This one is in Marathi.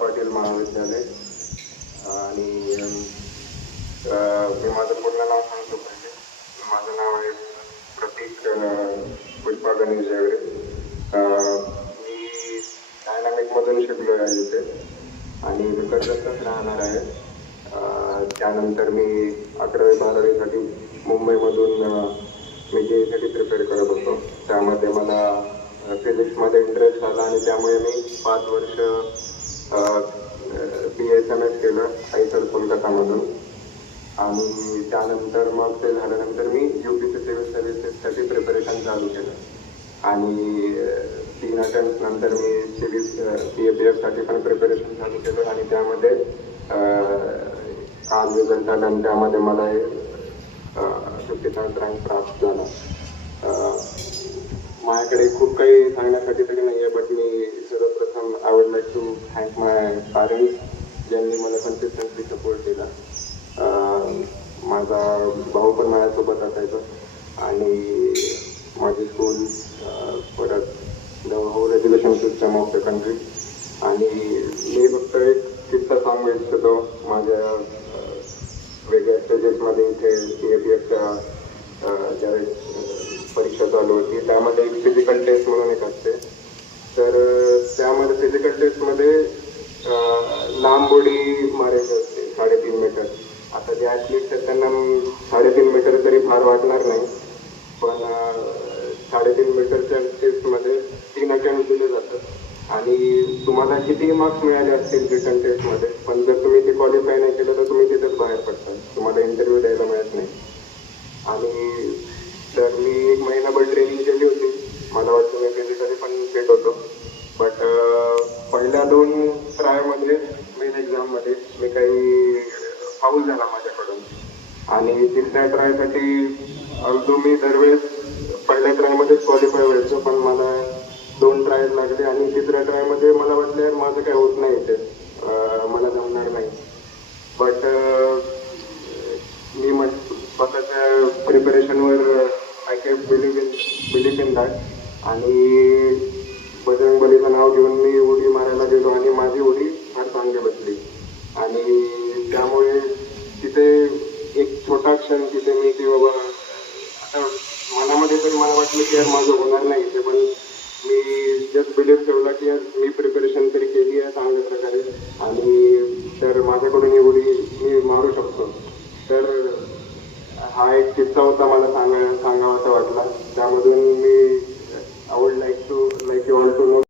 पाटील महाविद्यालय आणि मी माझं पूर्ण नाव सांगतो पाहिजे. माझं नाव आहे प्रतीक पुष्पा गणेश जयवरे. मी डायनामिकमधून शिकलो आहे इथे आणि विकतच राहणार आहे. त्यानंतर मी 11वी-12वीसाठी मुंबईमधून मी जे प्रिपेअर करत होतो. त्यामध्ये मला फिजिक्समध्ये इंटरेस्ट आला आणि त्यामुळे मी 5 वर्ष BSMS केलं आयसर कोलकातामधून. आणि त्यानंतर मग ते झाल्यानंतर मी UPSC सिव्हिल सर्व्हिसेससाठी प्रिपरेशन चालू केलं आणि 3 अटेम्प्ट नंतर मी CAPFसाठी पण प्रिपरेशन चालू केलं आणि त्यामध्ये आज रिझल्ट आला आणि त्यामध्ये मला 57th रँक प्राप्त झाला. माझ्याकडे खूप काही सांगण्यासाठी तरी नाही आहे, बट मी सर्वप्रथम I would like to thank my parents ज्यांनी मला कन्सिस्टन्टली सपोर्ट केला. माझा भाऊ पण माझ्यासोबत असायचा आणि माझी स्कूल, परत the whole education system of the country. आणि मी फक्त एक किस्सा सांगू इच्छितो. माझ्या वेगळ्या स्टेजेसमध्ये इथे CAPFच्या ज्यावेळेस परीक्षा चालू होती त्यामध्ये एक फिजिकल टेस्ट म्हणून एक असते. तर त्यामध्ये फिजिकल टेस्टमध्ये लांब उडी मारायची असते 3.5 मीटर. आता जे ॲथलीट्स आहेत त्यांना 3.5 मीटर तरी फार वाटणार नाही, पण 3.5 मीटरच्या टेस्टमध्ये 3 अटेम्प्ट दिले जातात आणि तुम्हाला किती मार्क्स मिळाले असतील रिटन टेस्टमध्ये, पण जर तुम्ही ते क्वालिफाय नाही केलं तर तुम्ही तिथेच बाहेर पडता, तुम्हाला इंटरव्ह्यू द्यायला मिळत नाही. आणि तर मी 1 महिनाभर ट्रेनिंग केली होती. मला वाटतं मी फिजिकली पण फिट होतो, बट पहिल्या 2 ट्रायमध्ये मेन एक्झाममध्ये मी काही फाऊल झाला माझ्याकडून. आणि तिसऱ्या ट्रायसाठी अगदी मी दरवेळेस पहिल्या ट्रायमध्येच क्वालिफाय व्हायचं, पण मला 2 ट्रायज लागले आणि तिसऱ्या ट्रायमध्ये मला वाटलं यार माझं काही होत नाही इथे, मला जमणार नाही. बट मी स्वतःच्या प्रिपरेशनवर I can believe in that. आणि बजरंग बलीचं नाव घेऊन मी उडी मारायला गेलो आणि माझी उडी फार चांगली बसली. आणि त्यामुळे तिथे एक छोटा क्षण तिथे मी की बाबा आता मनामध्ये तरी मला वाटलं की यार माझं होणार नाही इथे, पण मी जस्ट बिलीव्ह ठेवला की यार मी प्रिपरेशन तरी केली आहे चांगल्या प्रकारे आणि तर माझ्याकडून ही उडी मी मारू शकतो. तर हा एक किस्सा होता मला सांगावा